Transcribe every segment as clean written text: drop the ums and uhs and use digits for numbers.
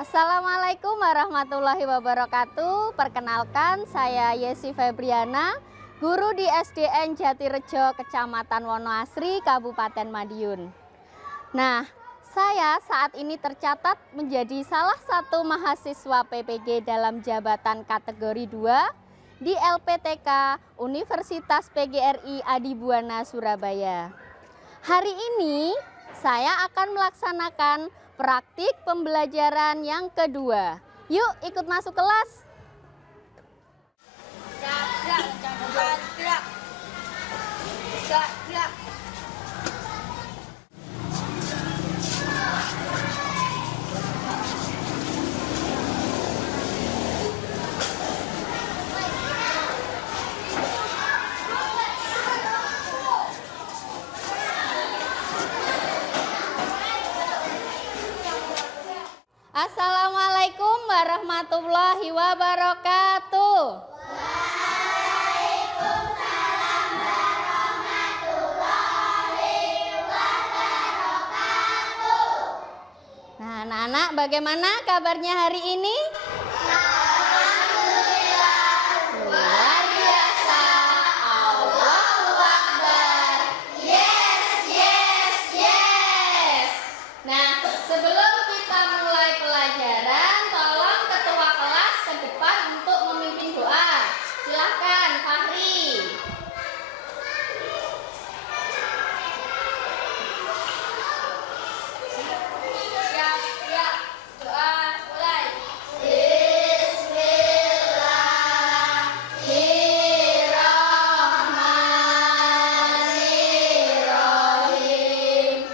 Assalamualaikum warahmatullahi wabarakatuh. Perkenalkan, saya Yesi Febriana, guru di SDN Jatirejo, Kecamatan Wonoasri, Kabupaten Madiun. Nah, saya saat ini tercatat menjadi salah satu mahasiswa PPG dalam jabatan kategori 2 di LPTK Universitas PGRI Adibuana, Surabaya. Hari ini saya akan melaksanakan praktik pembelajaran yang kedua. Yuk ikut masuk kelas. Assalamualaikum warahmatullahi wabarakatuh. Waalaikumsalam warahmatullahi wabarakatuh. Nah, anak-anak, bagaimana kabarnya hari ini? Alhamdulillah. Luar biasa. Allahu Akbar. Yes, yes, yes. Nah, sebelum kita mulai pelajaran, tolong ketua kelas ke depan untuk memimpin doa. Silahkan, Fahri. Siap, siap. Doa mulai. Bismillahirrahmanirrahim.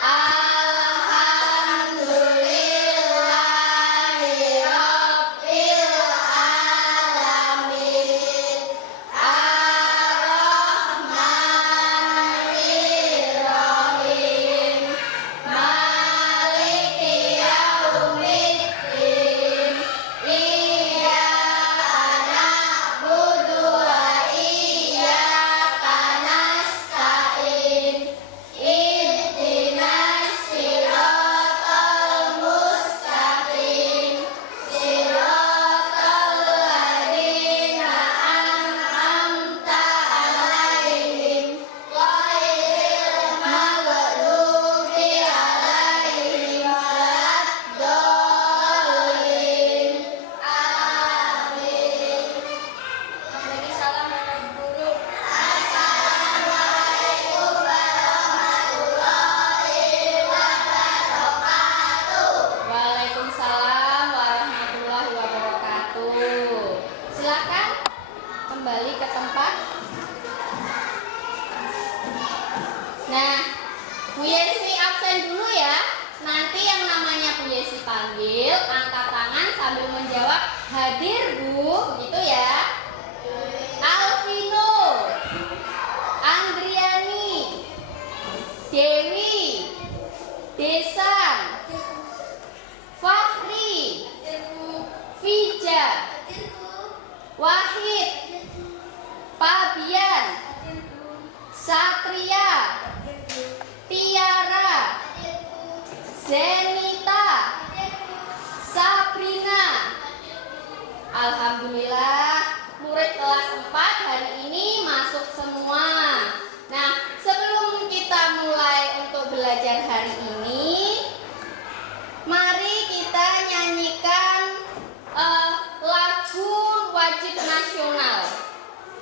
Alhamdulillahirabbil alamin. Ar-Rahmanirrahim. Maliki yaumiddin. Iyyaka na'budu wa iyyaka nasta'in. Ihdinas siratal mustaqim. Siratal ladzina an'amta 'alaihim ghairil maghdubi 'alaihim waladdallin. Amin. Bagi salam dari guru. Assalamualaikum warahmatullahi wabarakatuh. Waalaikumsalam warahmatullahi wabarakatuh. Silakan kembali ke tempat. Nah, Bu Yesi absen dulu ya. Nanti yang namanya Bu Yesi panggil, angkat tangan sambil menjawab hadir Bu, begitu ya. Alvino, Andriani, Dewi, Desan, Fahri, Fija, Wahid, Pabian, Satria, Tiara, Zenita, Sabrina. Alhamdulillah, murid kelas 4 hari ini masuk semua. Nah, sebelum kita mulai untuk belajar hari ini, mari kita nyanyikan lagu wajib nasional.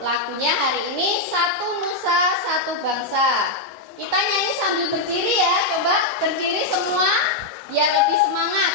Lagunya hari ini Satu Nusa Satu Bangsa. Kita nyanyi sambil berdiri ya, coba berdiri semua biar lebih semangat.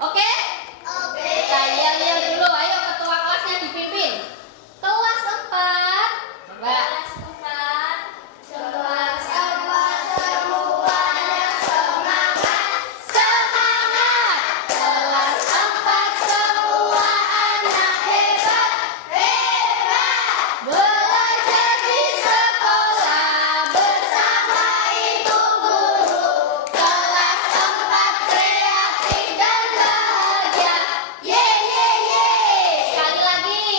Oke? Oke. Kita yel-yel dulu. Ayo ketua kelasnya dipimpin. Kelas 4. Coba. Kelas 4. Kelas 4 semuanya semangat. Semangat. Kelas 4 semua anak hebat. Hebat. Belajar di sekolah bersama ibu guru. Kelas 4 kreatif dan bahagia. Ye ye ye. Sekali lagi.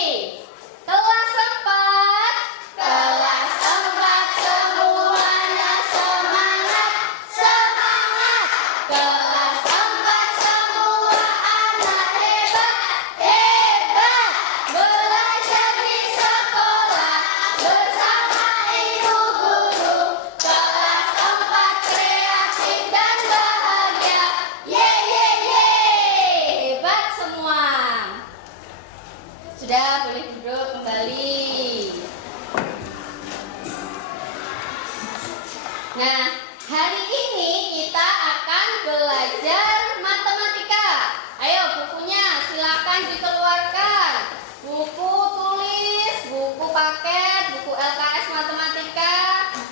Kelas 4. Kelas 4 semuanya semangat. Semangat. Kelas 4 semua anak hebat. Hebat. Belajar di sekolah bersama ibu guru. Kelas 4 kreatif dan bahagia. Ye ye ye. Hebat semua. Sudah boleh duduk kembali. Nah, hari ini kita akan belajar matematika. Ayo bukunya silakan dikeluarkan. Buku tulis, buku paket, buku LKS matematika,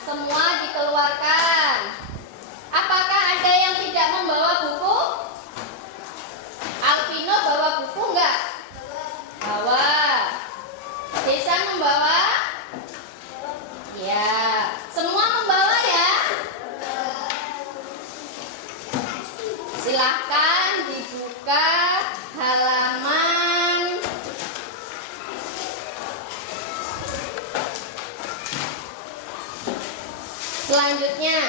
semua dikeluarkan. Apakah ada yang tidak membawa buku? Alvino bawa buku enggak? Bawa. Desa membawa? Ya. Semua membawa ya? Silahkan dibuka halaman selanjutnya.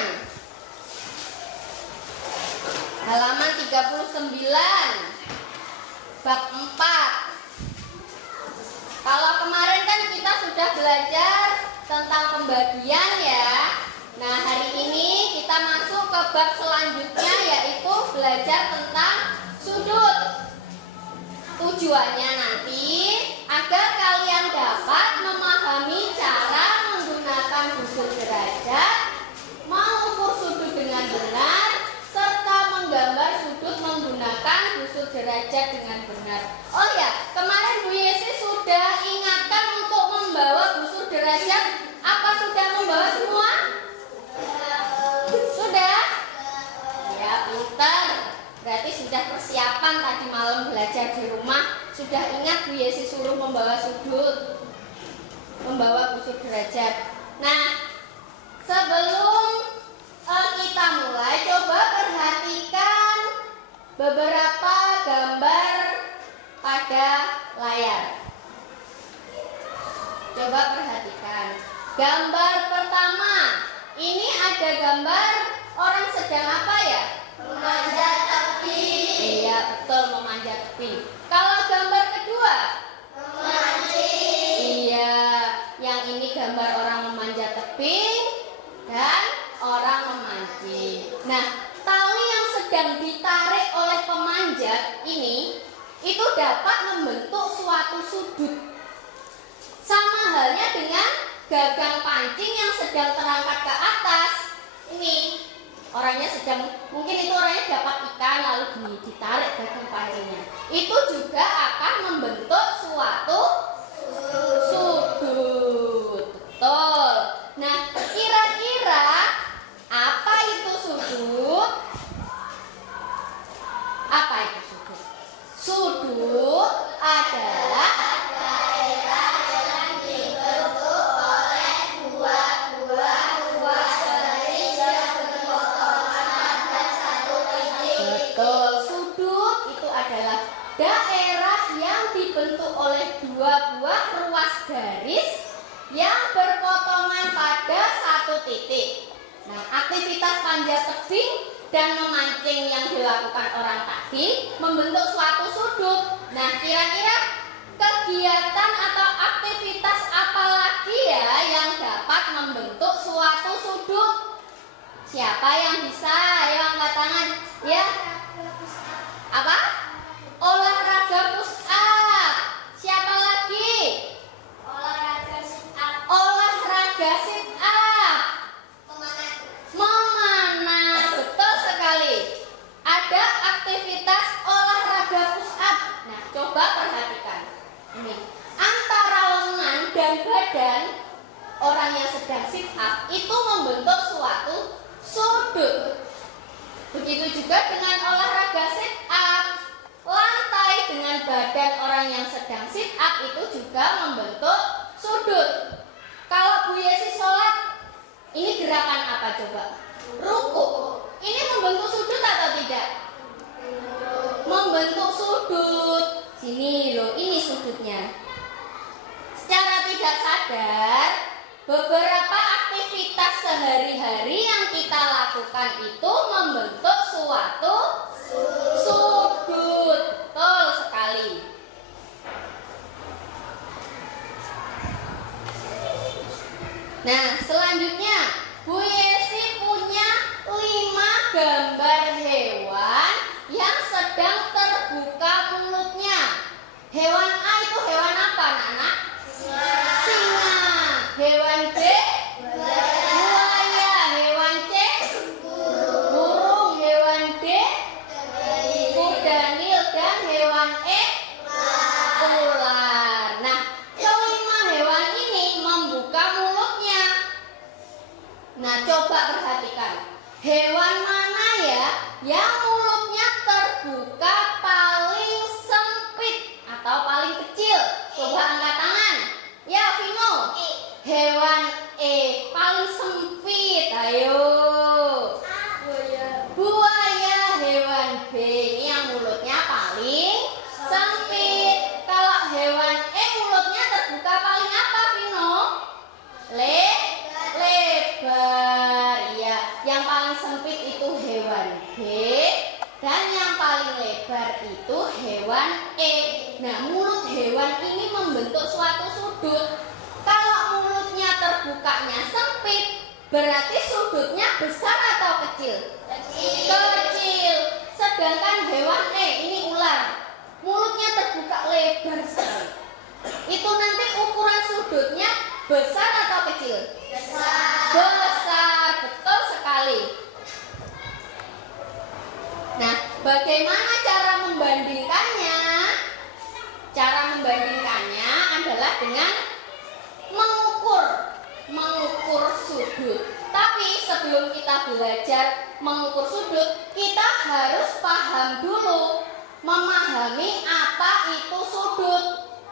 Halaman 39. Bab 4. Kalau kemarin kan kita sudah belajar tentang pembagian ya. Nah, hari ini kita masuk ke bab selanjutnya, yaitu belajar tentang sudut. Tujuannya nanti agar kalian dapat memahami cara menggunakan busur derajat, mengukur sudut dengan benar, serta menggambar sudut menggunakan busur derajat dengan benar. Oh ya, kemarin Bu Yesi sudah ingatkan untuk membawa busur derajat. Apa sudah membawa semua? Sudah? Ya, pintar. Berarti sudah persiapan tadi malam belajar di rumah. Sudah ingat Bu Yesi suruh membawa sudut, membawa busur derajat. Nah, sebelum kita mulai, coba perhatikan beberapa gambar pada layar. Coba perhatikan. Gambar pertama, ini ada gambar orang sedang apa ya? Memanjat tebing. Iya, betul, memanjat tebing. Kalau gambar kedua? Memancing. Iya, yang ini gambar orang memanjat tebing dan orang memancing. Nah, tali yang sedang ditarik oleh pemanjat ini itu dapat membentuk suatu sudut. Sama halnya dengan gagang pancing yang sedang terangkat ke atas. Ini orangnya sedang, mungkin itu orangnya dapat ikan lalu ditarik gagang pancingnya. Itu juga akan membentuk suatu sudut. Betul. Nah, kira-kira apa itu sudut? Apa itu sudut? Sudut adalah Daerah yang dibentuk oleh buah-buah garis yang berpotongan pada satu titik. betul. Sudut itu adalah daerah yang dibentuk oleh dua buah ruas garis yang berpotongan pada satu titik. Nah, aktivitas panjat tebing dan memancing yang dilakukan orang tadi membentuk suatu sudut. Nah, kira-kira kegiatan atau aktivitas apa lagi ya yang dapat membentuk suatu sudut? Siapa yang bisa? Ayo angkat tangan. Ya. Apa? Olahraga push up. Siapa lagi? Olahraga sit up. Olahraga sit up. Memanah. Memanah. Betul sekali. Ada aktivitas olahraga Coba perhatikan. Ini antara lengan dan badan orang yang sedang sit up itu membentuk suatu sudut. Begitu juga dengan olahraga sit up. Lantai dengan badan orang yang sedang sit up itu juga membentuk sudut. Kalau Bu Yesi sholat, ini gerakan apa coba? Ruku. Ini membentuk sudut atau tidak? Membentuk sudut. Sini loh, ini sudutnya. Secara tidak sadar, beberapa aktivitas sehari-hari yang kita lakukan itu membentuk suatu sudut. Betul sekali. Nah, selanjutnya Bu Yesi punya 5 gambar hewan yang sedang terbuka mulutnya. Hewan A itu hewan apa, anak-anak? Singa. Hewan B? Buaya. Hewan C? Burung. Hewan D? Kuda nil. Dan hewan E? Ular. Nah, kelima hewan ini membuka mulutnya. Nah, coba perhatikan. Hewan mana ya yang mulutnya terbuka paling sempit atau paling kecil? Coba angkat tangan. Ya, Vino. Hewan E paling sempit. Ayo. Buaya. Hewan B ini yang mulutnya paling sempit. Kalau hewan E mulutnya terbuka paling apa, Vino? Lebar. Iya, yang paling sempit itu hewan B dan yang paling lebar itu hewan E. Nah, mulut hewan ini membentuk suatu sudut. Kalau mulutnya terbukanya sempit, berarti sudutnya besar atau kecil? Kecil. Sedangkan hewan E ini ular, mulutnya terbuka lebar sekali. Itu nanti ukuran sudutnya besar atau kecil? Besar, betul sekali. Nah, bagaimana cara membandingkannya? Cara membandingkannya adalah dengan mengukur sudut. Tapi sebelum kita belajar mengukur sudut, kita harus paham dulu, memahami apa itu sudut.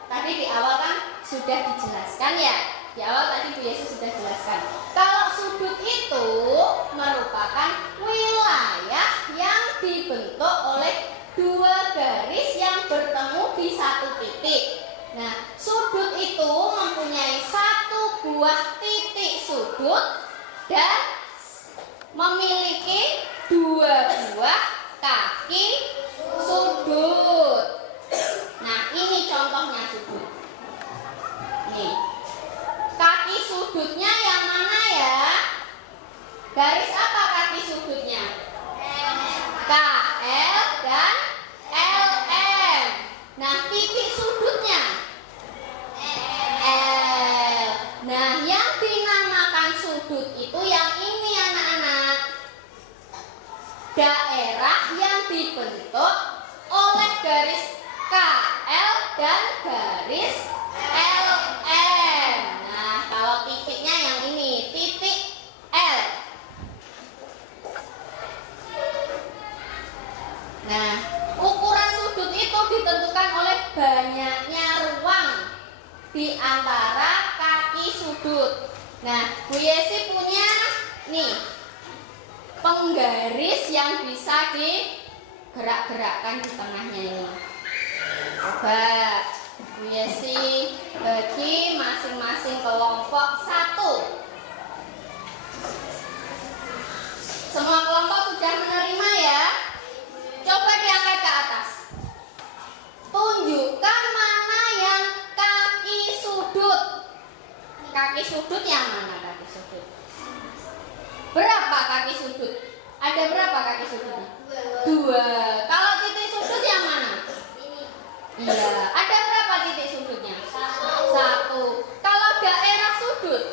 Tadi di awal kan sudah dijelaskan ya. Di awal tadi Bu Yesi sudah jelaskan. Kalau sudut itu merupakan wilayah yang dibentuk oleh 2 garis yang bertemu di satu titik. Nah, sudut itu mempunyai 1 buah titik sudut dan memiliki 2 buah kaki sudut. Nah, ini contohnya sudut. Nih, kaki sudutnya yang mana ya? Garis apa kaki sudutnya? KL dan LM. Nah, titik sudutnya L. Nah, yang dinamakan sudut itu yang ini anak-anak. Daerah yang dibentuk oleh garis KL dan garis LM. Nah, kalau titiknya yang ini, titik L. Nah, ukuran sudut itu ditentukan oleh banyaknya ruang di antara kaki sudut. Nah, Bu Yesi punya nih penggaris yang bisa digerak-gerakkan di tengahnya ini. Coba Bu Yesi bagi masing-masing kelompok 1. Semua kelompok sudah menerima ya? Coba diangkat ke atas. Tunjukkan mana yang kaki sudut. Kaki sudut yang mana kaki sudut? Berapa kaki sudut? Ada berapa kaki sudutnya? 2. Kalau titik sudut yang mana? Iya. Ada berapa titik sudutnya? 1. Kalau daerah sudut?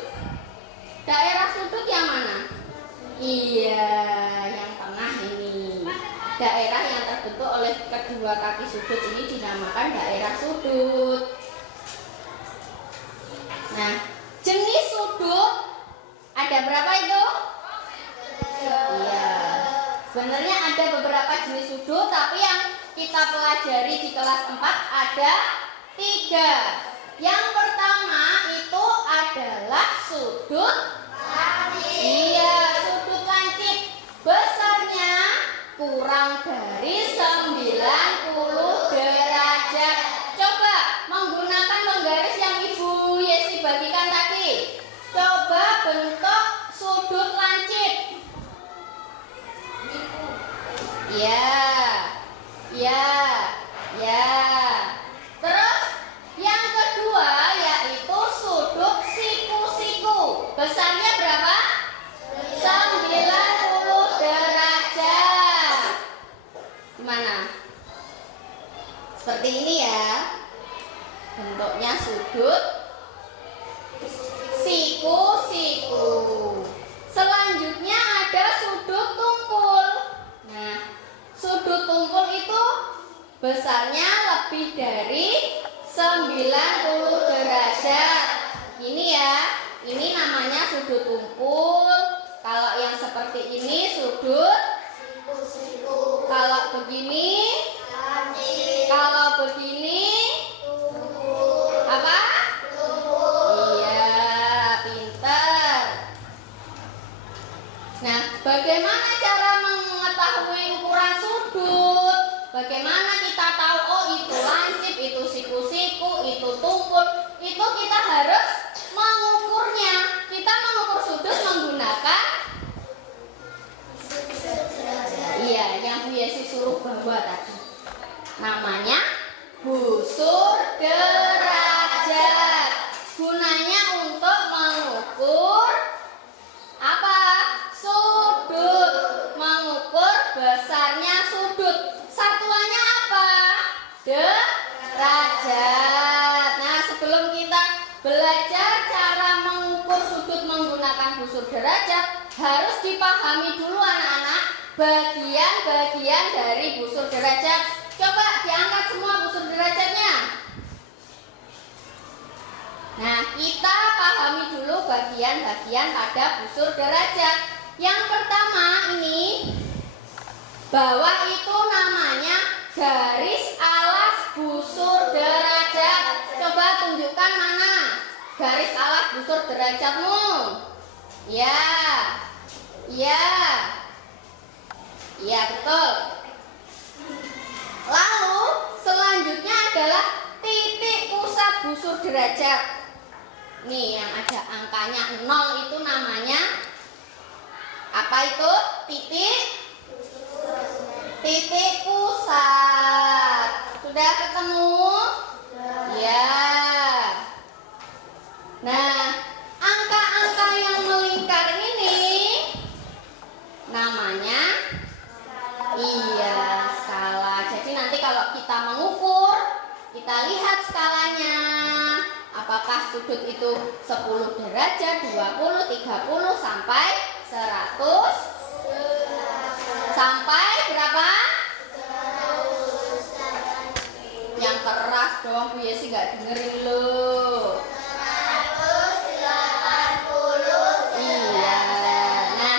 Daerah sudut yang mana? Iya, yang tengah ini. Daerah yang terbentuk oleh kedua kaki sudut ini dinamakan daerah sudut. Nah, jenis sudut ada berapa itu? Iya. Sebenarnya ada beberapa jenis sudut, tapi yang kita pelajari di kelas 4 ada 3. Yang pertama itu adalah sudut lancip. Iya, sudut lancip. Besarnya kurang dari 90 derajat. Coba menggunakan penggaris yang Ibu Yesi bagikan tadi. Coba bentuk sudut lancip. Ya, ya, ya. Terus yang kedua yaitu sudut siku-siku. Besarnya berapa? 90 derajat. Gimana? Seperti ini ya. Bentuknya sudut siku-siku. Selanjutnya ada sudut tumpul. Nah, sudut tumpul itu besarnya lebih dari 90 derajat. Ini ya, ini namanya sudut tumpul. Kalau yang seperti ini sudut siku-siku. Kalau begini lancip. Kalau begini apa? Iya, pintar. Nah, bagaimana cara mengetahui ukuran sudut? Bagaimana kita tahu oh itu lancip, itu siku-siku, itu tumpul? Itu kita harus mengukurnya. Kita mengukur sudut menggunakan iya, yang Bu Yesi suruh bawa tadi. Namanya busur derajat. Gunanya untuk mengukur apa? Sudut. Mengukur besarnya sudut. Satuannya apa? Derajat. Nah, sebelum kita belajar cara mengukur sudut menggunakan busur derajat, harus dipahami dulu anak-anak bagian-bagian dari busur derajat. Coba diangkat semua busur derajatnya. Nah, kita pahami dulu bagian-bagian pada busur derajat. Yang pertama ini, bawah itu namanya garis alas busur derajat. Coba tunjukkan mana garis alas busur derajatmu. Ya, ya, ya betul. Lalu selanjutnya adalah titik pusat busur derajat. Nih yang ada angkanya 0 itu namanya apa itu? Titik pusat. Sudah ketemu? Ya. Nah, angka-angka yang melingkar ini namanya iya, skala. Jadi nanti kalau kita mengukur, kita lihat skalanya. Apakah sudut itu 10 derajat, 20, 30 sampai 100 sampai berapa? Yang keras dong, Bu Yesi nggak dengerin loh. 180. Iya. Nah,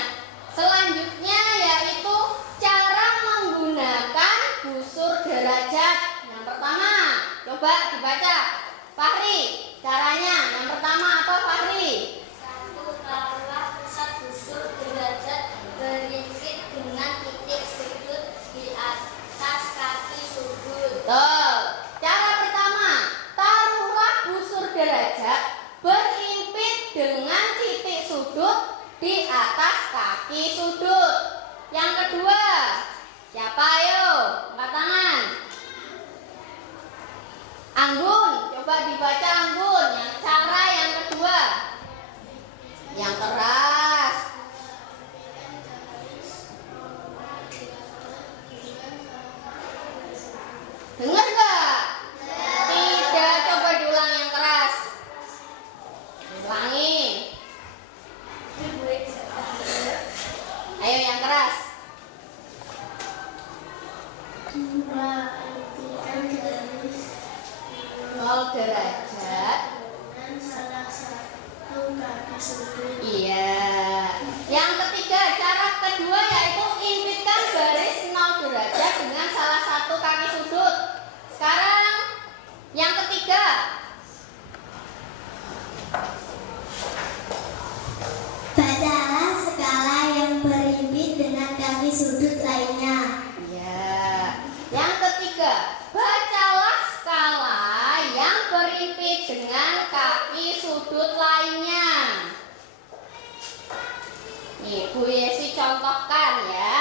selanjutnya yaitu cara menggunakan busur derajat. Yang pertama, coba dibaca. Fahri, caranya yang pertama apa Fahri? Satu, taruhlah pusat busur derajat berimpit dengan titik sudut di atas kaki sudut. Betul. Cara pertama, taruhlah busur derajat berimpit dengan titik sudut di atas kaki sudut. Yang kedua, siapa ayo? Angkat tangan. Anggun, coba dibaca Anggun. Yang cara yang kedua, yang keras. Dengar nggak? Tidak, coba diulang yang keras. Ulangi. Ayo yang keras. impikan garis 0 derajat. dengan salah satu kaki sudut. Iya. Yang ketiga, cara kedua yaitu impitkan garis 0 derajat dengan salah satu kaki sudut. Sekarang yang ketiga. Bacalah skala yang berimpit dengan kaki sudut lainnya. Ya. Yang ketiga, bacalah skala yang berimpit dengan kaki sudut lainnya. Nih, Bu Yesi contohkan ya.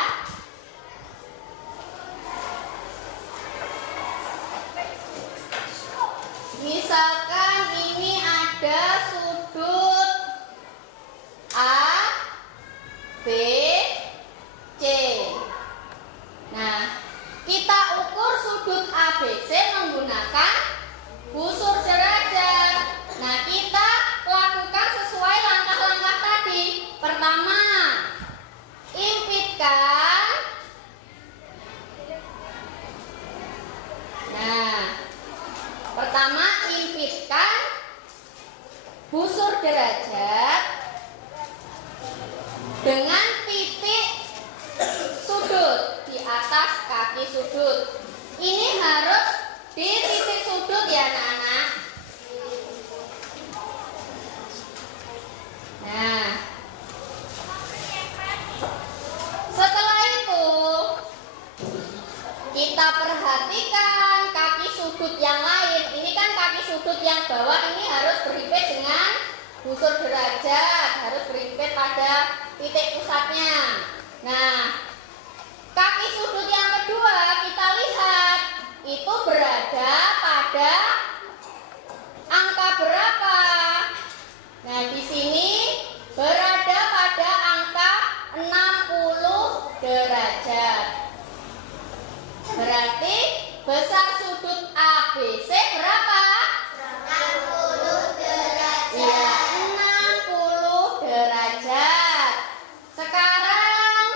Misalkan ini ada sudut A, B, C. Nah, kita ukur sudut ABC menggunakan busur derajat. Nah, kita lakukan sesuai langkah-langkah tadi. Pertama, impitkan. Nah, pertama impitkan busur derajat dengan titik sudut di atas kaki sudut. Ini harus di titik sudut ya anak-anak. Nah, setelah itu kita perhatikan kaki sudut yang lain. Ini kan kaki sudut yang bawah ini harus berimpit dengan busur derajat, harus berimpit pada titik pusatnya. Nah, kaki sudut yang kedua kita lihat itu berada pada angka berapa. Nah, di sini berada pada angka 60 derajat. Berarti besar sudut ABC berapa? 60 derajat. Ya, 60 derajat. Sekarang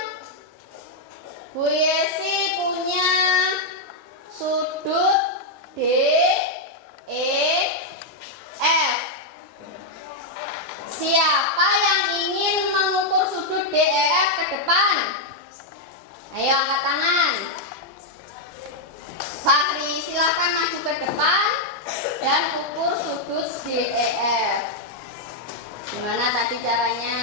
Bu Yesi punya sudut D, E, F. Siapa yang ingin mengukur sudut D, E, F ke depan? Ayo angkat tangan. Fahri, silakan maju ke depan dan ukur sudut D, E, F. Gimana tadi caranya?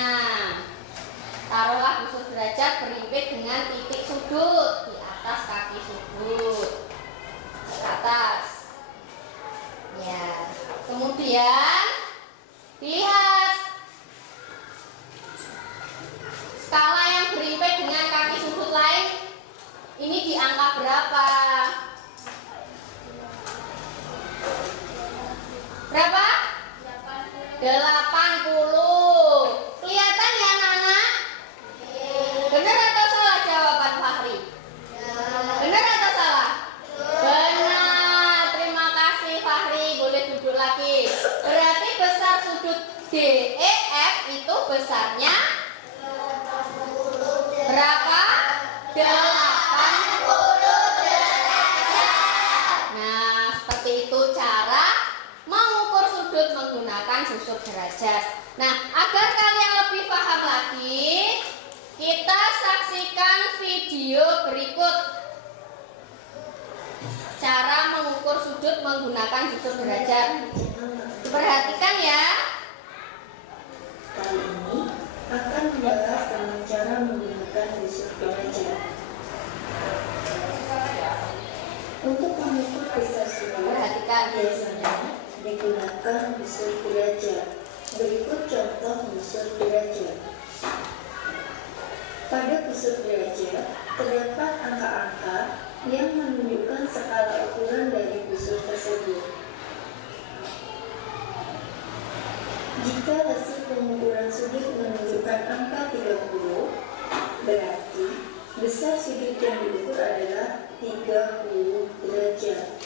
Taruhlah busur derajat berimpit dengan titik sudut di atas kaki sudut. Ke atas. Ya. Kemudian lihat skala yang berimpit dengan kaki sudut lain ini di angka berapa? Berapa? 80. Kelihatan ya anak-anak? Benar atau salah jawaban Fahri? Benar atau salah? Benar. Terima kasih Fahri. Boleh duduk lagi. Berarti besar sudut DEF itu besarnya berapa? 80 derajat. Nah, seperti itu cara mengukur sudut menggunakan busur derajat. Nah, agar kalian lebih paham lagi, kita saksikan video berikut cara mengukur sudut menggunakan busur derajat. Perhatikan ya. Kali ini akan membahas tentang cara menggunakan busur derajat. Untuk mengukur besar sudut, Perhatikan. biasanya digunakan busur derajat. Berikut contoh busur derajat. Pada busur derajat terdapat angka-angka yang menunjukkan skala ukuran dari busur tersebut. Jika hasil pengukuran sudut menunjukkan angka 30, berarti besar sudut yang diukur adalah 30 derajat.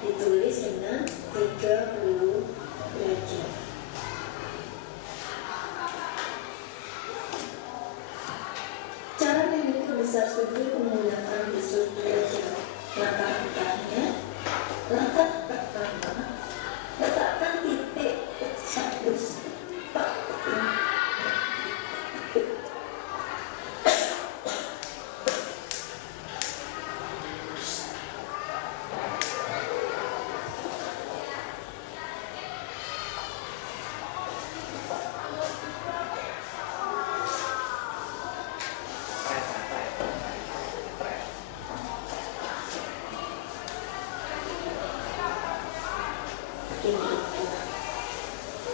Ditulis dengan 30 derajat. Cara mengukur besar sudut menggunakan busur busur derajat. Langkah-langkahnya, langkah pertama, letakkan titik status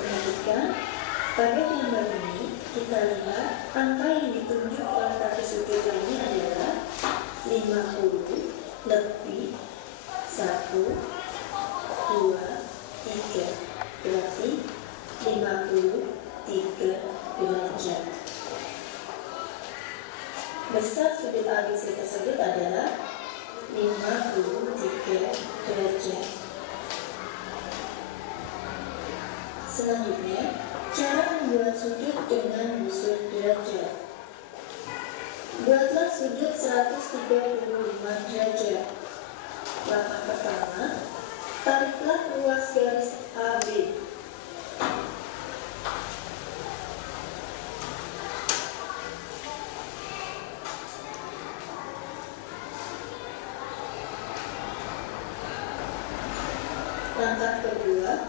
Perhatikan, pada gambar ini kita lihat angka yang ditunjuk oleh kaki sudut lainnya adalah 50 lebih 1, 2, 3. Berarti 53 derajat. Besar sudut ABC tersebut adalah 53 derajat. Selanjutnya, cara membuat sudut dengan busur derajat. Buatlah sudut 135 derajat. Langkah pertama, tariklah ruas garis AB. Langkah kedua,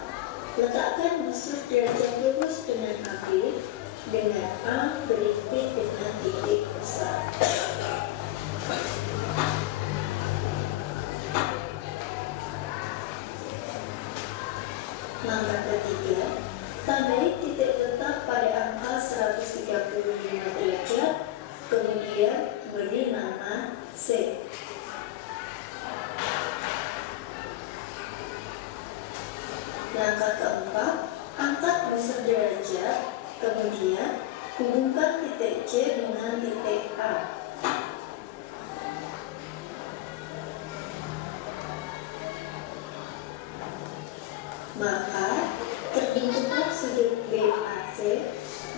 letakkan busur derajat lurus dengan AB dengan A berimpit dengan titik besar. Langkah ketiga, tandai titik tetap pada angka 135 derajat, kemudian beri nama C. Langkah keempat, angkat busur derajat, kemudian hubungkan titik C dengan titik A. Maka terbentuklah sudut BAC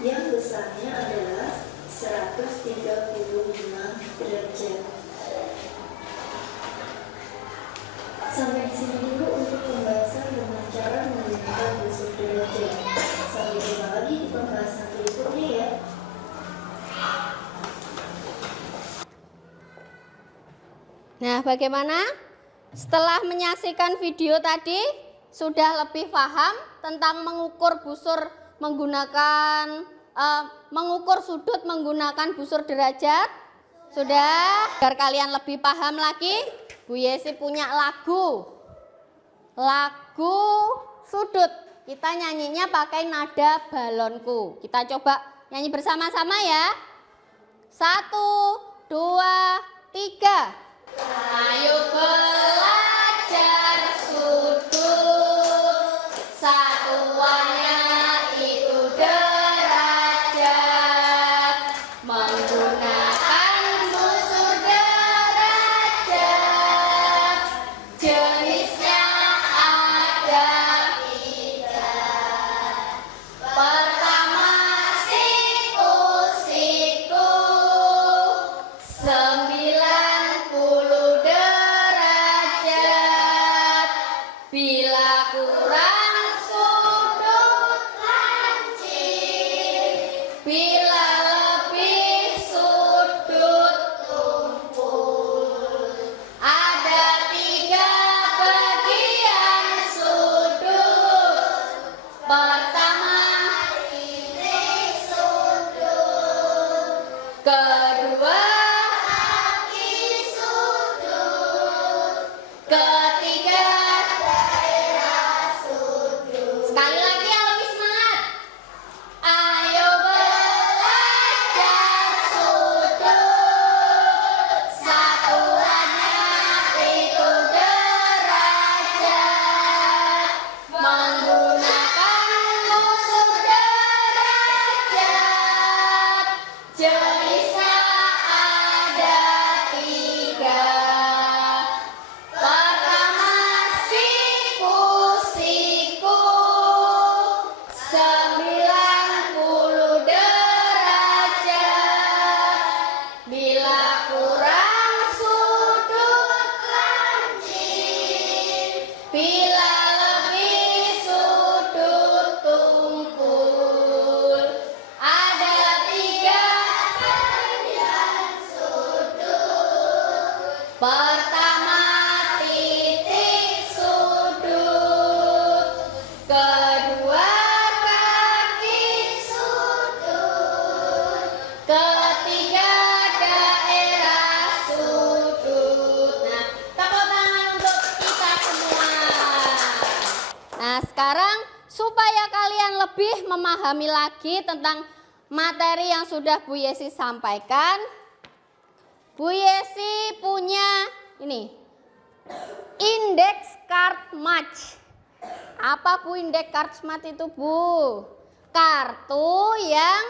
yang besarnya adalah 135 derajat. Sampai di sini dulu untuk pembahasan dengan cara menggunakan busur derajat. Sampai jumpa lagi di pembahasan berikutnya ya. Nah, bagaimana? Setelah menyaksikan video tadi, sudah lebih paham tentang mengukur busur menggunakan mengukur sudut menggunakan busur derajat? Sudah? Agar kalian lebih paham lagi, Bu Yesi punya lagu sudut. Kita nyanyinya pakai nada balonku. Kita coba nyanyi bersama-sama ya. 1, 2, 3. Ayo belajar sudut, satuannya itu derajat, menggunakan busur derajat, jenisnya ada 3. Pertama siku-siku, 90 derajat. Bila kurang sudut lancip, bila lebih sudut tumpul. Ada 3 bagian sudut. Pertama, titik sudut. Kedua, Pertama titik sudut, kedua kaki sudut, ketiga daerah sudut. Nah, tepuk tangan untuk kita semua. Nah, sekarang supaya kalian lebih memahami lagi tentang materi yang sudah Bu Yesi sampaikan, Bu Yesi punya ini index card match. Apa Bu index card match itu, Bu? Kartu yang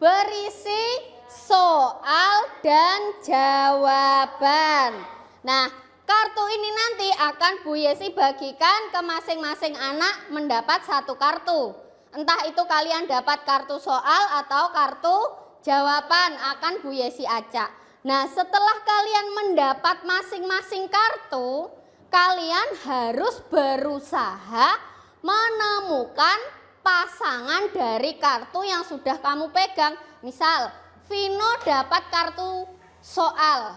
berisi soal dan jawaban. Nah, kartu ini nanti akan Bu Yesi bagikan ke masing-masing anak mendapat satu kartu. Entah itu kalian dapat kartu soal atau kartu jawaban, akan Bu Yesi acak. Nah, setelah kalian mendapat masing-masing kartu, kalian harus berusaha menemukan pasangan dari kartu yang sudah kamu pegang. Misal, Vino dapat kartu soal.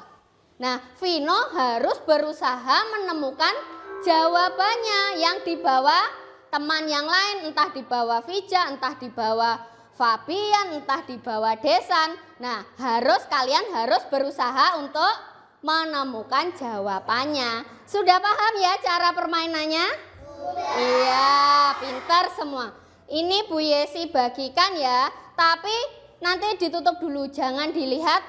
Nah, Vino harus berusaha menemukan jawabannya yang dibawa teman yang lain, entah dibawa Vija, entah dibawa Fabian, entah dibawa Desan. Nah, kalian harus berusaha untuk menemukan jawabannya. Sudah paham ya cara permainannya? Sudah. Iya, pintar semua. Ini Bu Yesi bagikan ya, tapi nanti ditutup dulu, jangan dilihat.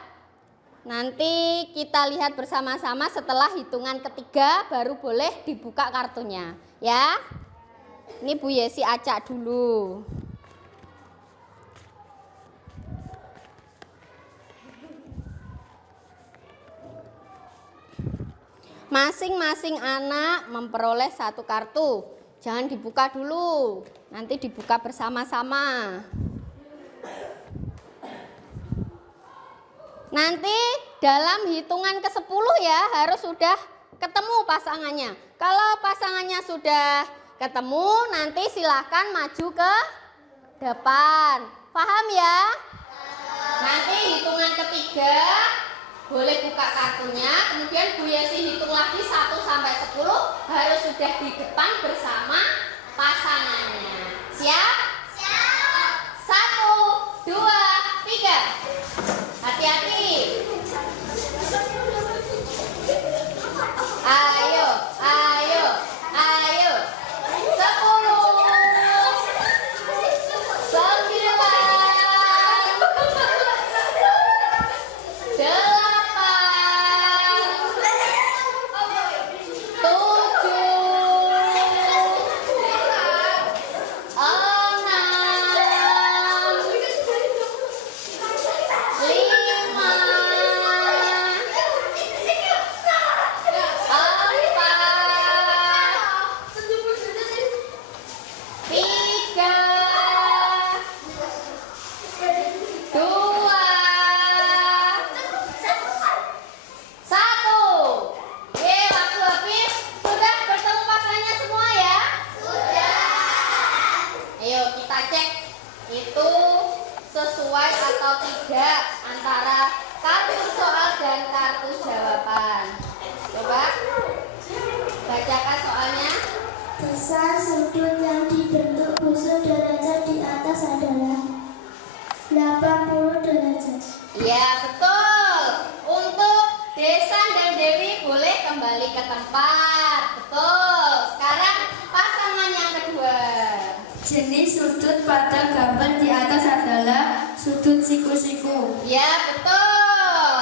Nanti kita lihat bersama-sama setelah hitungan ketiga baru boleh dibuka kartunya, ya. Ini Bu Yesi acak dulu. Masing-masing anak memperoleh satu kartu. Jangan dibuka dulu, nanti dibuka bersama-sama. Nanti dalam hitungan ke-10 ya harus sudah ketemu pasangannya. Kalau pasangannya sudah ketemu, nanti silahkan maju ke depan. Paham ya? Nanti hitungan ketiga boleh buka kartunya, kemudian Bu Yesi hitung lagi 1 sampai 10 harus sudah di depan bersama pasangannya. Siap? Siap. 1, 2, 3. Hati-hati. Ayo, ayo, ayo. 10, 9, 80 derajat. Ya, betul. Untuk Desan dan Dewi boleh kembali ke tempat. Betul. Sekarang pasangan yang kedua. Jenis sudut pada gambar di atas adalah sudut siku-siku. Ya, betul.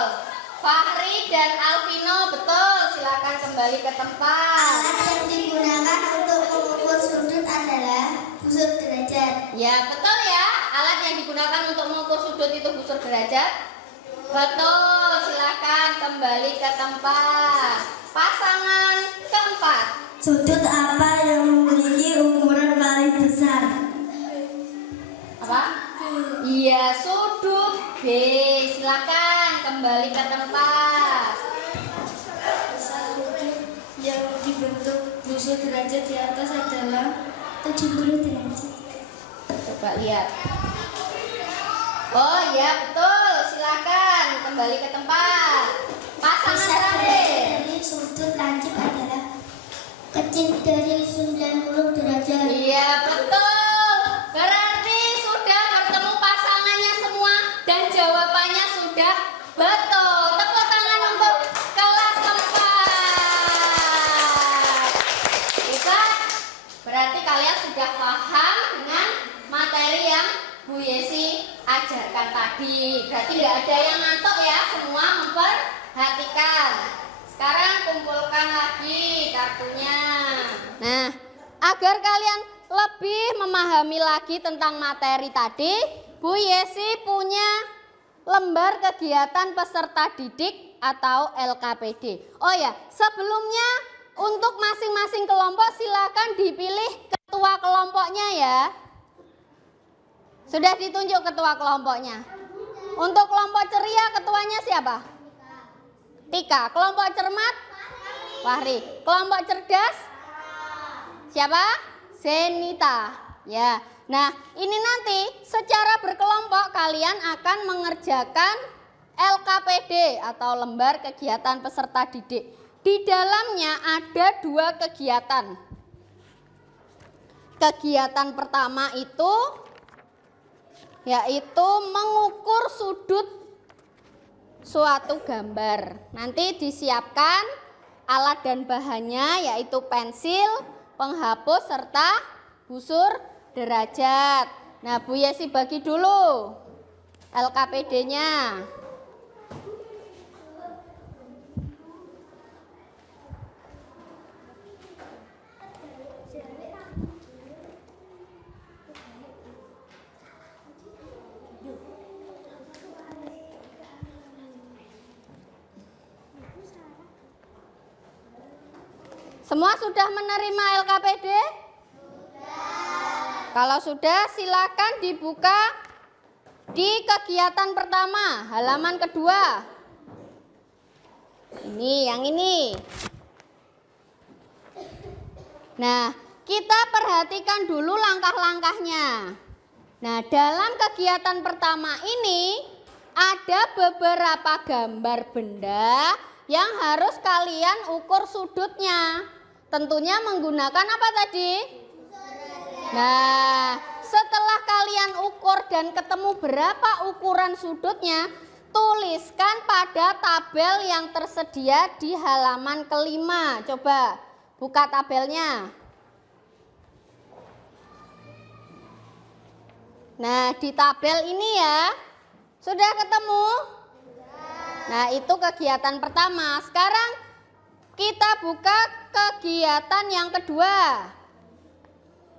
Fahri dan Alvino, betul. Silakan kembali ke tempat. Alat yang digunakan untuk mengukur sudut adalah busur derajat. Ya, betul ya. Alat yang digunakan untuk mengukur sudut itu busur derajat. Betul. Silakan kembali ke tempat. Pasangan keempat. Sudut apa yang memiliki ukuran paling besar? Apa? Iya, sudut B. Silakan kembali ke tempat. Sudut yang dibentuk busur derajat di atas adalah 70 derajat. Coba lihat. Oh iya, betul. Silakan kembali ke tempat. Pasangan terakhir. ada yang ngantuk ya, semua memperhatikan. Sekarang kumpulkan lagi kartunya. Nah, agar kalian lebih memahami lagi tentang materi tadi, Bu Yesi punya lembar kegiatan peserta didik atau LKPD. Oh ya, sebelumnya untuk masing-masing kelompok silakan dipilih ketua kelompoknya ya. Sudah ditunjuk ketua kelompoknya. Untuk kelompok ceria ketuanya siapa? Tika. Kelompok cermat? Fahri. Kelompok cerdas? Siapa? Zenita. Ya. Nah, ini nanti secara berkelompok kalian akan mengerjakan LKPD atau lembar kegiatan peserta didik. Di dalamnya ada 2 kegiatan. Kegiatan pertama itu yaitu mengukur sudut suatu gambar. Nanti disiapkan alat dan bahannya yaitu pensil, penghapus serta busur derajat. Nah, Bu Yesi bagi dulu LKPD-nya. Semua sudah menerima LKPD? Kalau sudah, silakan dibuka di kegiatan pertama, halaman kedua. Ini, yang ini. Nah, kita perhatikan dulu langkah-langkahnya. Nah, dalam kegiatan pertama ini ada beberapa gambar benda yang harus kalian ukur sudutnya. Tentunya menggunakan apa tadi? Nah, setelah kalian ukur dan ketemu berapa ukuran sudutnya, tuliskan pada tabel yang tersedia di halaman kelima. Coba buka tabelnya. Nah, di tabel ini ya, sudah ketemu? Nah, itu kegiatan pertama. Sekarang kita buka kegiatan yang kedua.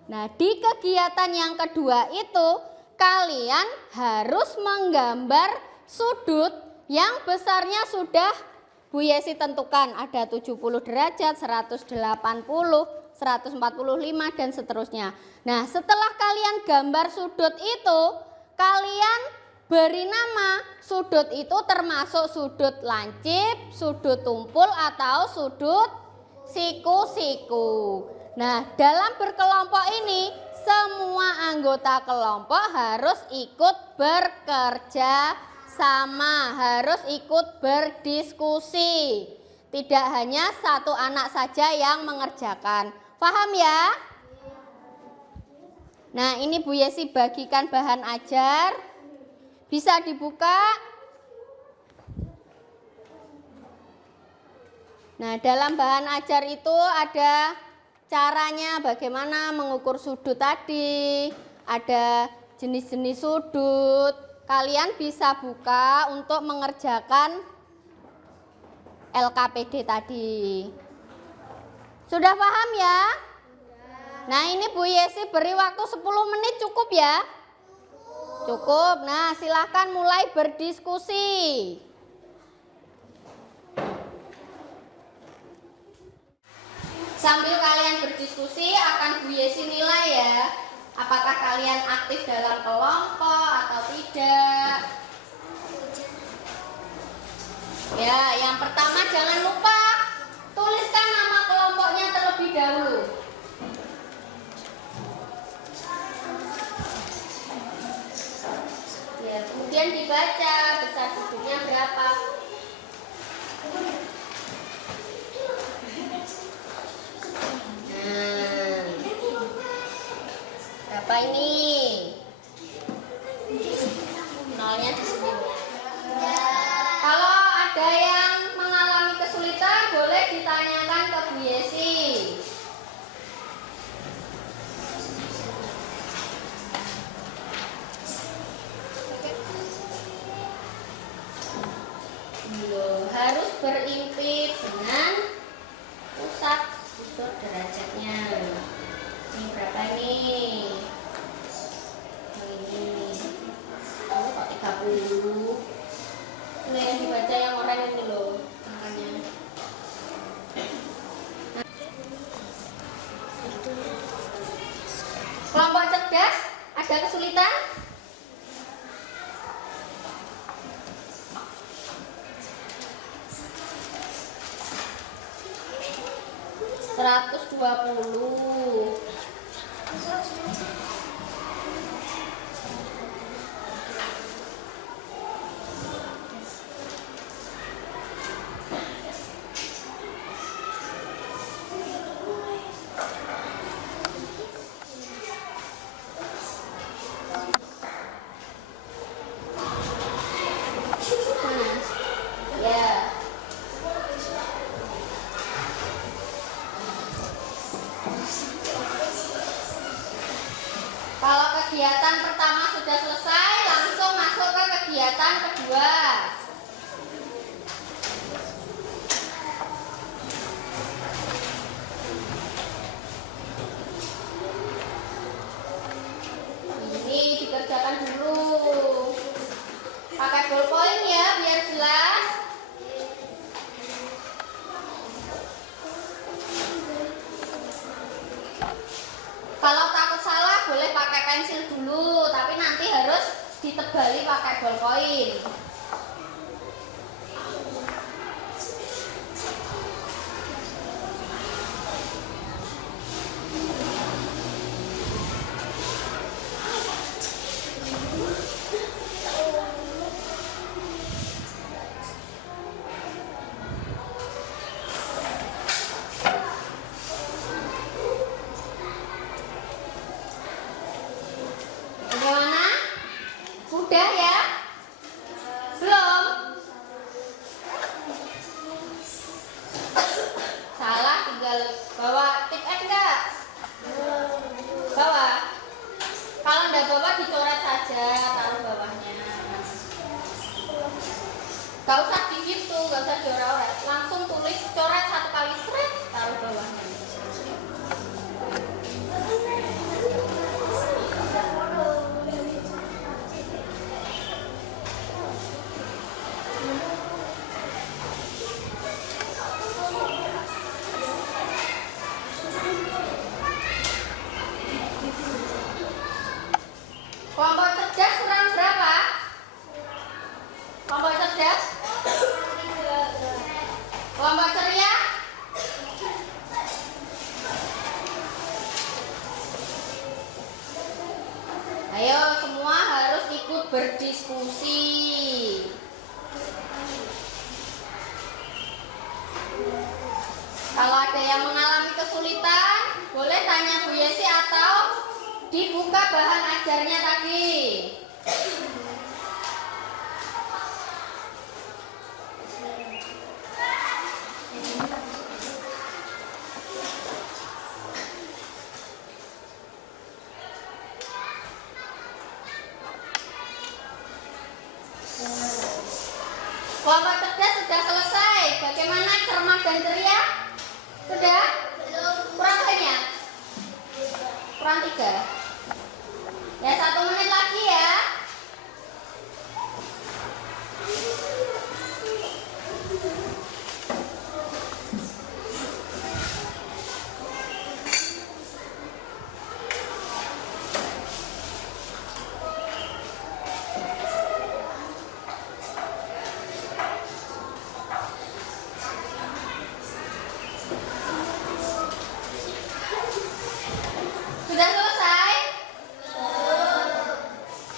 Nah, di kegiatan yang kedua itu kalian harus menggambar sudut yang besarnya sudah Bu Yesi tentukan. Ada 70 derajat, 180, 145 dan seterusnya. Nah, setelah kalian gambar sudut itu, kalian beri nama sudut itu termasuk sudut lancip, sudut tumpul atau sudut siku-siku. Nah, dalam berkelompok ini semua anggota kelompok harus ikut bekerja sama, harus ikut berdiskusi. Tidak hanya satu anak saja yang mengerjakan. Paham ya? Nah, ini Bu Yesi bagikan bahan ajar. Bisa dibuka. Nah, dalam bahan ajar itu ada caranya bagaimana mengukur sudut tadi. Ada jenis-jenis sudut. Kalian bisa buka untuk mengerjakan LKPD tadi. Sudah paham ya? Nah, ini Bu Yesi beri waktu 10 menit cukup ya? Cukup. Nah, silahkan mulai berdiskusi. Sambil kalian berdiskusi akan Bu Yesi nilai ya. Apakah kalian aktif dalam kelompok atau tidak. Ya, yang pertama jangan lupa tuliskan nama kelompoknya terlebih dahulu. Ya, kemudian dibaca besar sudutnya berapa. Nah, berapa ini? Nolnya di sini. Kalau ada yang mengalami kesulitan, boleh ditanyakan ke Bu Yesi. Tuh, harus berimpit dengan pusat busur derajatnya. Ini berapa nih? Oh, ini. Oh, kok 30? Ini yang dibaca yang orang ini loh, angkanya. Kelompok cerdas, ada kesulitan? $120. Ya. Kalau kegiatan pertama sudah selesai, langsung masuk ke kegiatan kedua. Ini dikerjakan dulu. Pakai ballpoint ya, biar jelas. Kalau takut salah boleh pakai pensil dulu, tapi nanti harus ditebali pakai ballpoint. Bagaimana? Udah ya? Belum? Salah tinggal bawa tip F enggak? Bawa. Kalau enggak bawa dicoret saja, taruh bawahnya. Gak usah gitu, gak usah diorak-orak. Langsung tulis, coret 1 kali seret, taruh bawahnya. Kelompok cerdas kurang berapa? Kelompok cerdas? Kelompok ceria? Ayo semua harus ikut berdiskusi. Kalau ada yang mengalami kesulitan, boleh tanya Bu Yesi atau dibuka bahan ajarnya tadi. Kelompok cerdas sudah selesai. Bagaimana cermat dan ceria? Sudah? Kurang banyak? Kurang 3? Ya 1 menit lagi ya. Sudah selesai?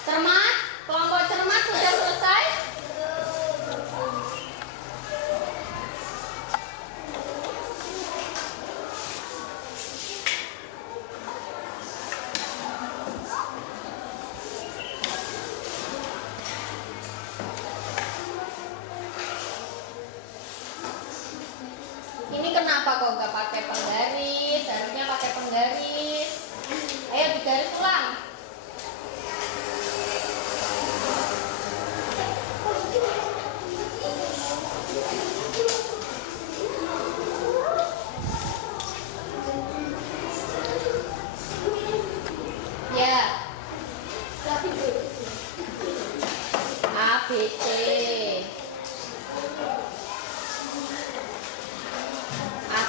Cermat? Kelompok cermat sudah selesai? Ini kenapa kok nggak pakai penggaris? Harusnya pakai penggaris. Ayo digaris ulang.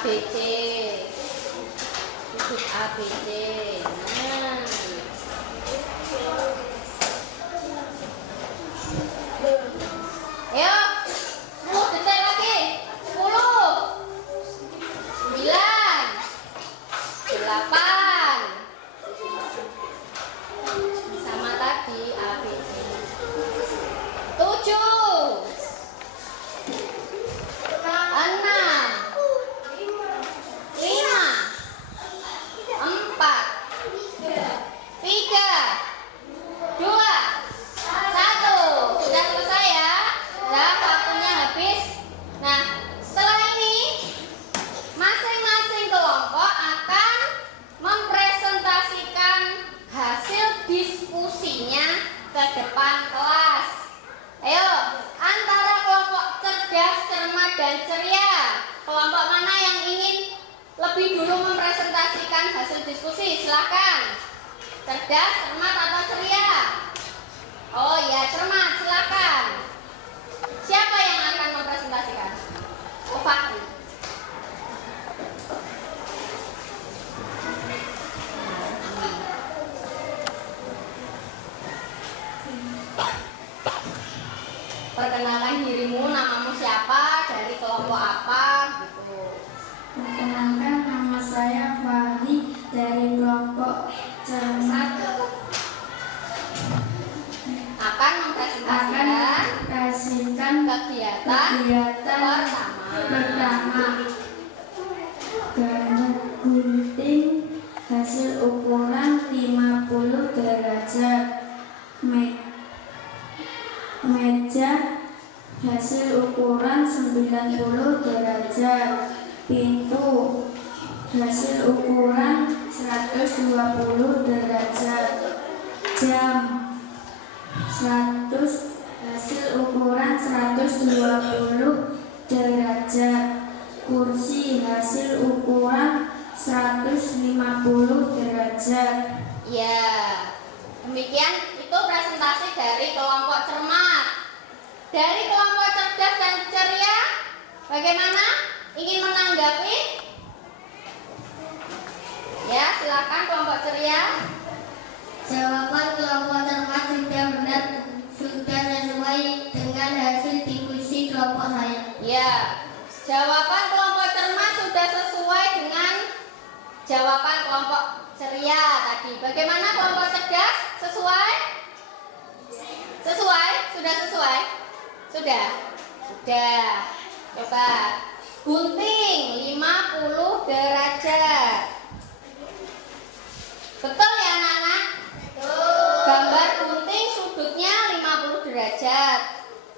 ABC. Sudut ABC. Nah. Ayo, 10 detik lagi. 10, 9, 8. Sama tadi ABC. 7, 6, 5, 4, 3, 2, 1. Sudah selesai ya? Sudah, waktunya habis. Nah, setelah ini masing-masing kelompok akan mempresentasikan hasil diskusinya ke depan kelas. Ayo, antara kelompok cerdas, cermat, dan ceria, kelompok mana yang ingin lebih dulu mempresentasikan hasil diskusi? Silakan. Cerdas, cermat, atau ceria? Oh ya, cermat, silakan. Siapa yang akan mempresentasikan? Oh, Fakri. Perkenalkan dirimu, namamu siapa, dari kelompok apa, gitu. Perkenalkan, nama saya Fahri dari kelompok cermat. Akan mempresentasikan kegiatan pertama. Gambar gunting hasil ukuran 50 derajat. Meja hasil ukuran 90 derajat. Pintu hasil ukuran 120 derajat. Jam 100 hasil ukuran 120 derajat. Kursi hasil ukuran 150 derajat. Ya, demikian itu presentasi dari kelompok cermat. Dari kelompok cerdas dan ceria, bagaimana? Ingin menanggapi? Ya, silakan kelompok ceria. Jawaban kelompok cermat sudah benar, sudah sesuai dengan hasil diskusi kelompok saya. Ya, jawaban kelompok cermat sudah sesuai dengan jawaban kelompok ceria tadi. Bagaimana kelompok cerdas? Sesuai? Sesuai? Sudah sesuai? Sudah? Sudah. Coba. Gunting 50 derajat. Betul ya anak-anak? Gambar gunting sudutnya 50 derajat.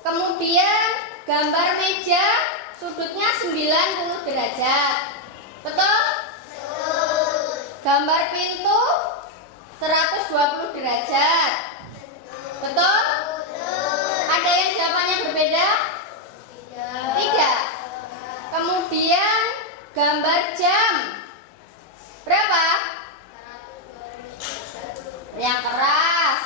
Kemudian gambar meja sudutnya 90 derajat. Betul? Gambar pintu 120 derajat. Betul? Ada yang jawabannya berbeda? Tidak. Kemudian gambar jam berapa? Yang keras.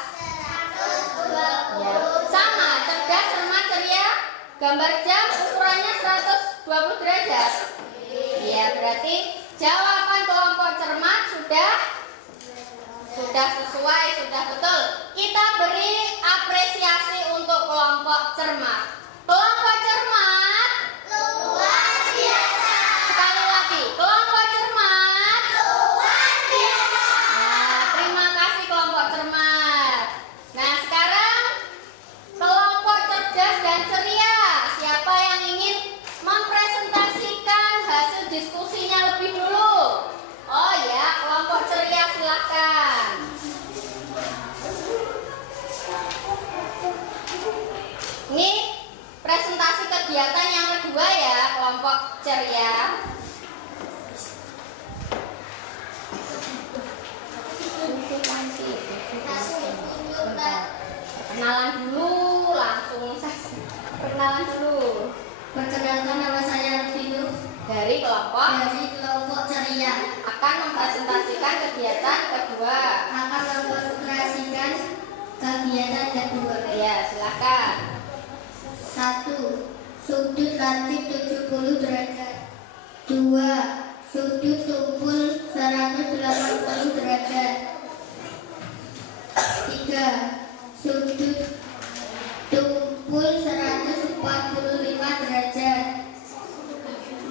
Ya. Sama, cerdas, cermat, ceria. Gambar jam ukurannya 120 derajat. Ya, berarti jawaban kelompok cermat sudah sesuai, sudah betul. Kita beri apresiasi untuk kelompok cermat. Kelompok cermat Luar biasa. sekali lagi, kelompok cermat Luar biasa. Nah, terima kasih kelompok cermat. Nah, sekarang kelompok cerdas dan ceria. Siapa yang ingin mempresentasikan hasil diskusinya lebih dulu? Oh ya, kelompok ceria silakan. Ini presentasi kegiatan yang kedua ya, kelompok ceria. Perkenalan dulu, langsung perkenalan dulu. Perkenalkan, nama saya Rufino Dari kelompok dari kelompok ceria. akan mempresentasikan kegiatan kedua. Akan mempresentasikan kegiatan kedua. Ya, silakan. 1. Sudut lantai 70 derajat. 2. Sudut tumpul 180 derajat. 3. Sudut tumpul 145 derajat.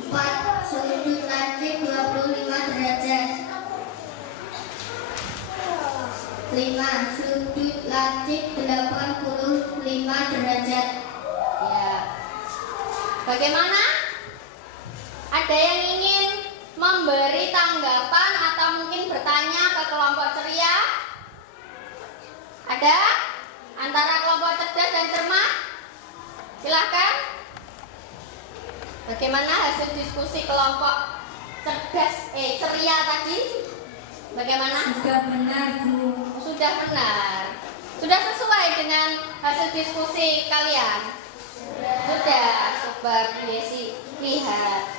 4. Sudut lancip 25 derajat. 5. Sudut lancip 85 derajat. Ya. Bagaimana? Ada yang ingin memberi tanggapan atau mungkin bertanya ke kelompok ceria? Ada? Antara kelompok cerdas dan cermat? Silahkan. Bagaimana hasil diskusi kelompok ceria tadi? Bagaimana? Sudah benar, Bu. Sudah benar. Sudah sesuai dengan hasil diskusi kalian? Sudah. Coba Bu Yesi lihat.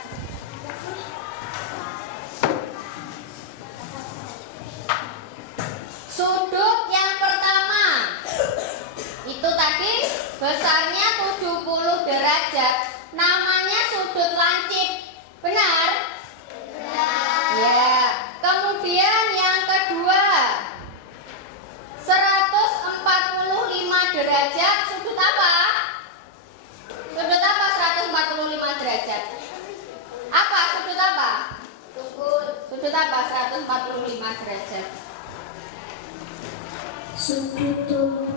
Sudut yang pertama itu tadi besarnya 70 derajat. Namanya sudut lancip. Benar? Benar. Ya. Kemudian yang kedua 145 derajat. Sudut apa? Sudut apa 145 derajat? Apa? Sudut apa? Sudut apa 145 derajat? Sudut tumpul.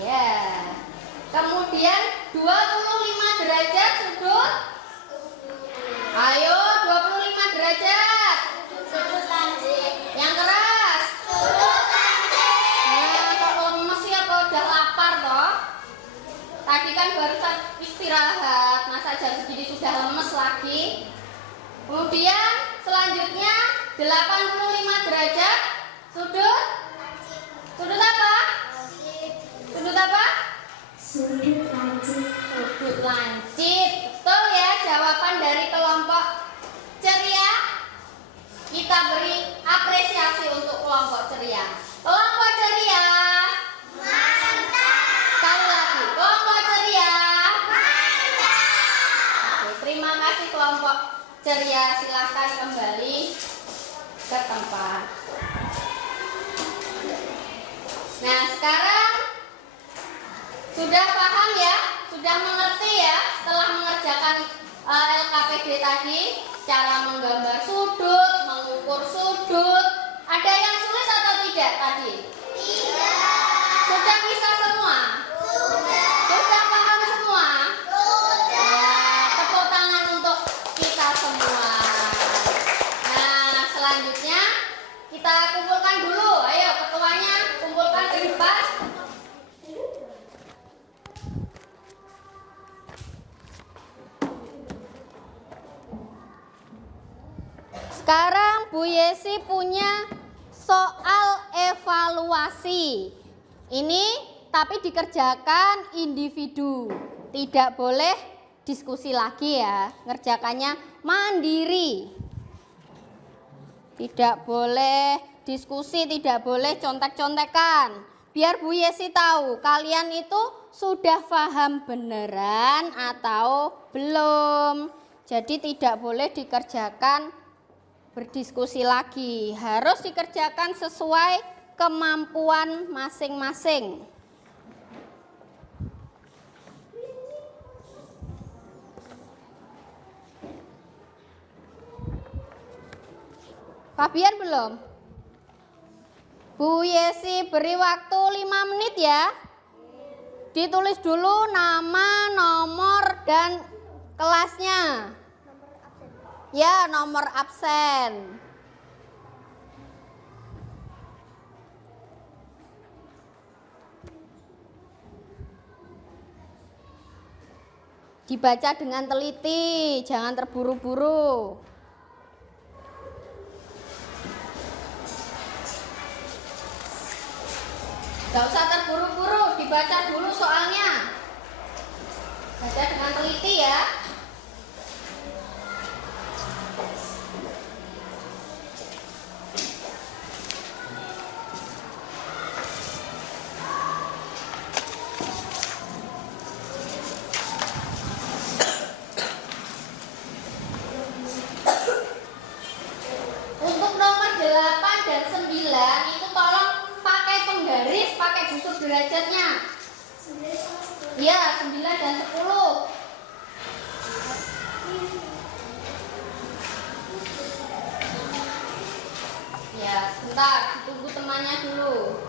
Iya. Kemudian 25 derajat sudut. Ayo 25 derajat. Sudut lancip. Yang keras. Sudut lancip. Nah, kalau lemes ya kalau udah lapar toh. Tadi kan barusan istirahat, masa jam segini sudah lemes lagi. Kemudian selanjutnya 85 derajat sudut. Sudut apa? Sudut apa? Sudut lancip. Sudut lancip. Betul ya jawaban dari kelompok ceria. Kita beri apresiasi untuk kelompok ceria. Kelompok ceria. Mantap. Sekali lagi, kelompok ceria. Mantap. Oke, terima kasih kelompok ceria. Silahkan kembali ke tempat. Nah, sekarang sudah paham ya? Sudah mengerti ya setelah mengerjakan LKPD tadi? Cara menggambar sudut, mengukur sudut. Ada yang sulit atau tidak tadi? Tidak. Sudah bisa semua? Sudah. Sudah paham semua? Sudah. Ya, tepuk tangan untuk kita semua. Nah, selanjutnya kita kumpulkan dulu. Ayo, ketuanya kumpulkan ke depan. Sekarang Bu Yesi punya soal evaluasi. Ini tapi dikerjakan individu. Tidak boleh diskusi lagi ya. Ngerjakannya mandiri. Tidak boleh diskusi, tidak boleh contek-contekan. Biar Bu Yesi tahu kalian itu sudah paham beneran atau belum. Jadi tidak boleh dikerjakan berdiskusi lagi, harus dikerjakan sesuai kemampuan masing-masing. Fabian belum? Bu Yesi beri waktu 5 menit ya. Ditulis dulu nama, nomor, dan kelasnya. Ya, nomor absen. Dibaca dengan teliti, jangan terburu-buru. Gak usah terburu-buru, dibaca dulu soalnya. Baca dengan teliti ya. derajatnya? Iya, 9 dan 10. Ya, bentar, ditunggu temannya dulu.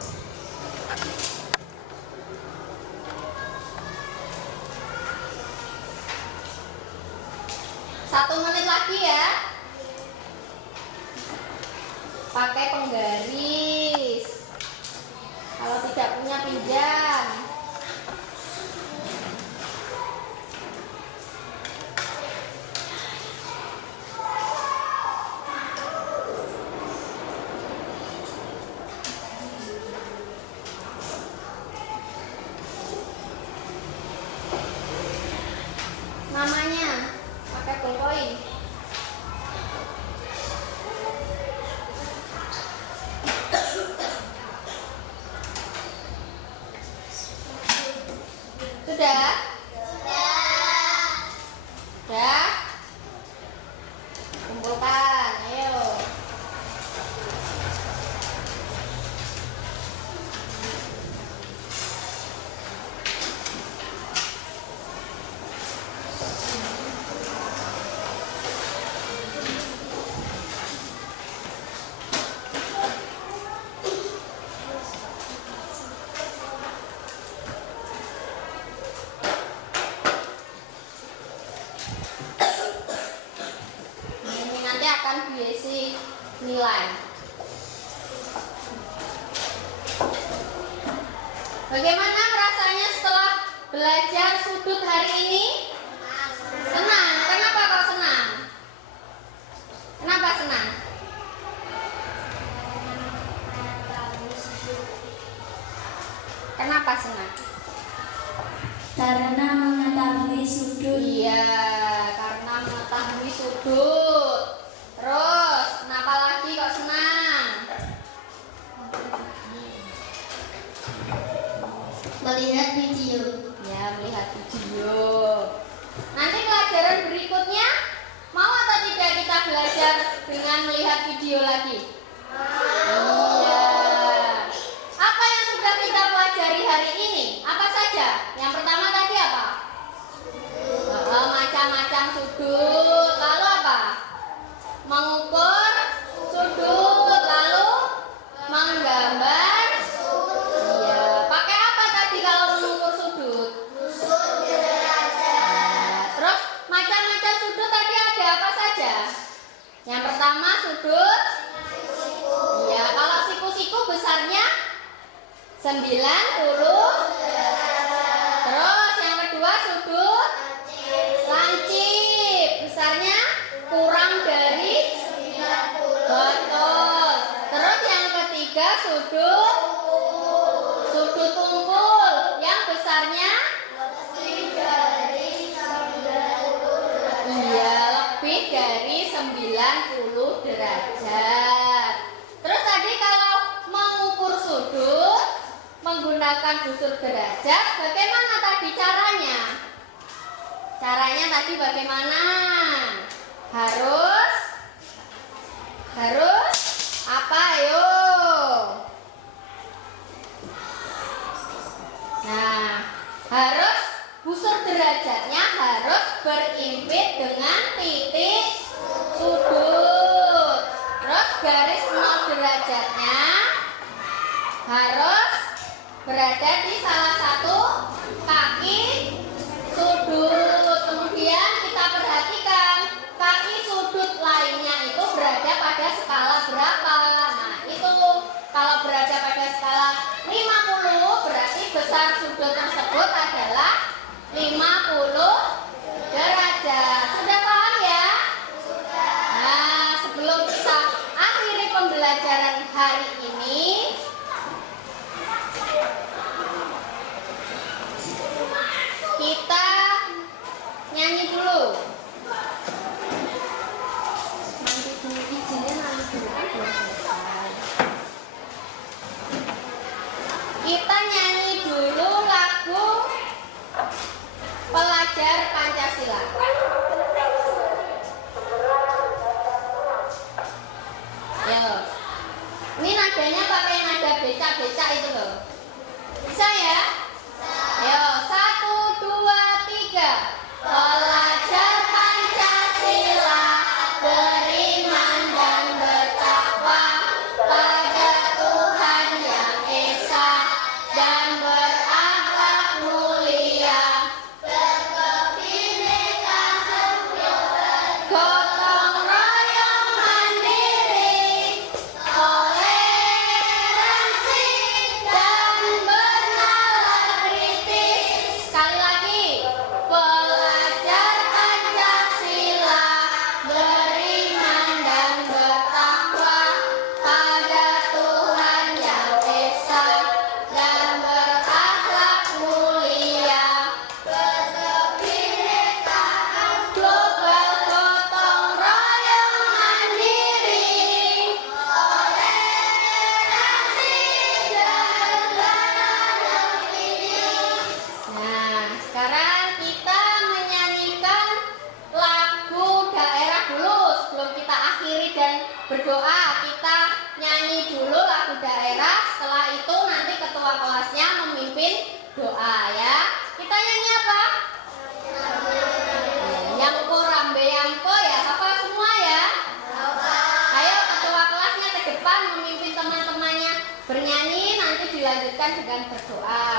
Satu menit lagi ya. Pakai penggaris. Kalau tidak punya pinjam. Namanya pakai ballpoint. Sudah? Sudah? Kumpulkan, ayo. Ini nanti akan diisi nilai. Bagaimana perasaannya setelah belajar sudut hari ini? Senang. Kenapa kau senang? Kenapa senang? Kenapa senang? Karena mengetahui sudut. Iya, karena mengetahui sudut. Terus, kenapa lagi kok senang? Melihat video. Ya, melihat video. Nanti pelajaran berikutnya mau atau tidak kita belajar dengan melihat video lagi? Iya. Apa yang sudah kita pelajari hari ini? Apa saja? Yang pertama tadi apa? Macam-macam sudut. Lalu apa? Mengukur sudut. Lalu menggambar. Iya. Pakai apa tadi kalau mengukur sudut? Terus macam-macam sudut tadi ada apa saja? Yang pertama sudut. Ya, kalau siku-siku besarnya 90. Terus yang kedua sudut lancip. Besarnya kurang dari 90. Betul. Terus yang ketiga sudut tumpul. Yang besarnya iya, lebih dari 90 derajat. Terus tadi kalau mengukur sudut menggunakan busur derajat, bagaimana tadi caranya? Caranya tadi bagaimana? Harus apa? Ayo. Nah, harus busur derajatnya harus berimpit dengan titik sudut. Terus garis 0 derajatnya harus berada di salah satu kaki sudut. Kemudian kita perhatikan kaki sudut lainnya itu berada pada skala berapa. Nah, itu kalau berada pada skala 50 berarti besar sudut tersebut adalah 50 derajat. Sudah paham ya? Nah, sebelum kita akhiri pembelajaran hari ini, kita nyanyi dulu. Nanti dulu izinnya nanti dulu kan belum selesai. Kita nyanyi dulu lagu berdoa, kita nyanyi dulu lagu daerah. Setelah itu nanti ketua kelasnya memimpin doa ya. Kita nyanyi apa? Yamko rambe yamko ya, hafal semua ya. Ayo ketua kelasnya ke depan memimpin teman-temannya bernyanyi, nanti dilanjutkan dengan berdoa.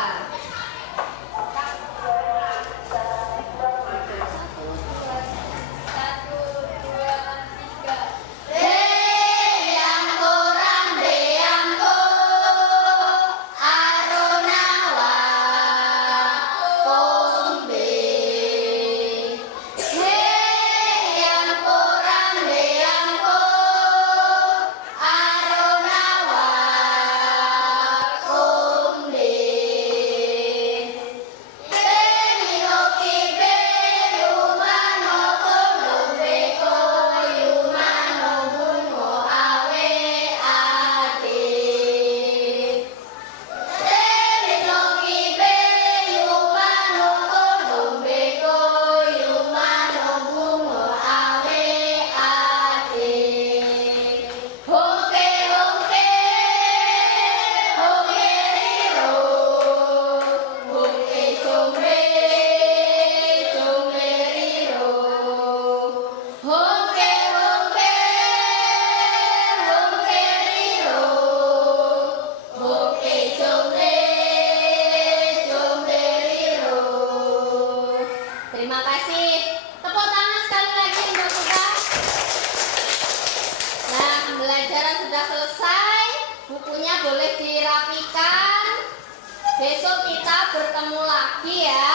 Terima kasih. Tepuk tangan sekali lagi untuk kita. Nah, pembelajaran sudah selesai. Bukunya boleh dirapikan. Besok kita bertemu lagi ya.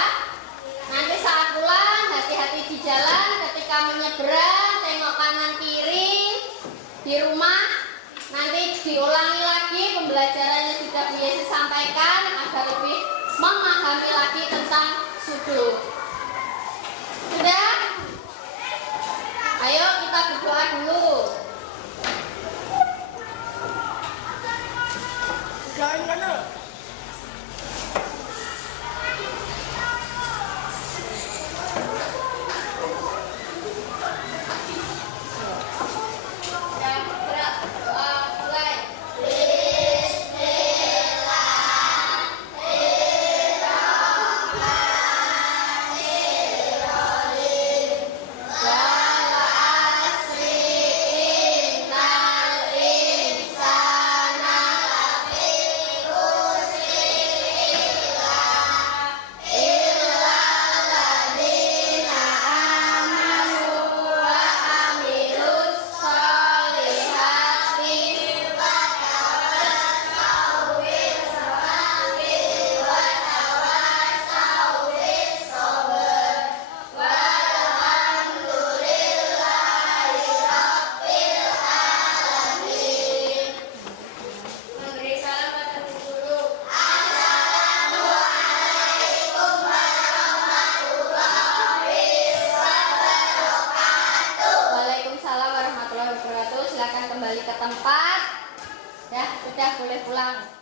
Nanti saat pulang hati-hati di jalan. Ketika menyeberang tengok kanan kiri. Di rumah nanti diulangi lagi pembelajaran yang sudah Bu Yesi sampaikan agar lebih memahami lagi tentang sudut. Sudah? Ayo kita berdoa dulu. Silakan kembali ke tempat. Ya, sudah boleh pulang.